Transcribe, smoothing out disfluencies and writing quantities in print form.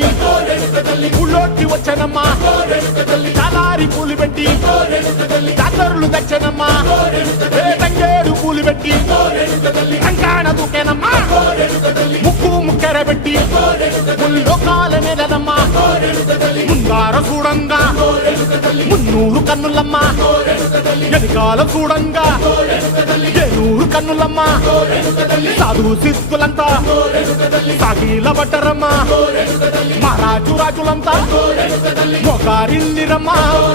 పెట్టి ఊళ్ళోకి వచ్చానమ్మా చాలారి పూలు పెట్టి జాతరులు తెచ్చానమ్మా తంగేడు పూలు పెట్టి కంకాణ దూకేనమ్మా ముక్కు ముక్కెర పెట్టి ముల్లోకాల నెలనమ్మా ముందార చూడంగా మున్నూరు కన్నులమ్మా వెనకాల చూడంగా ఏనూరు కన్నులమ్మా సాధువు సిద్ధులంతా సాగిల బట్టరమ్మా మహారాజు రాజులంతా మొగారిల్లిరమ్మా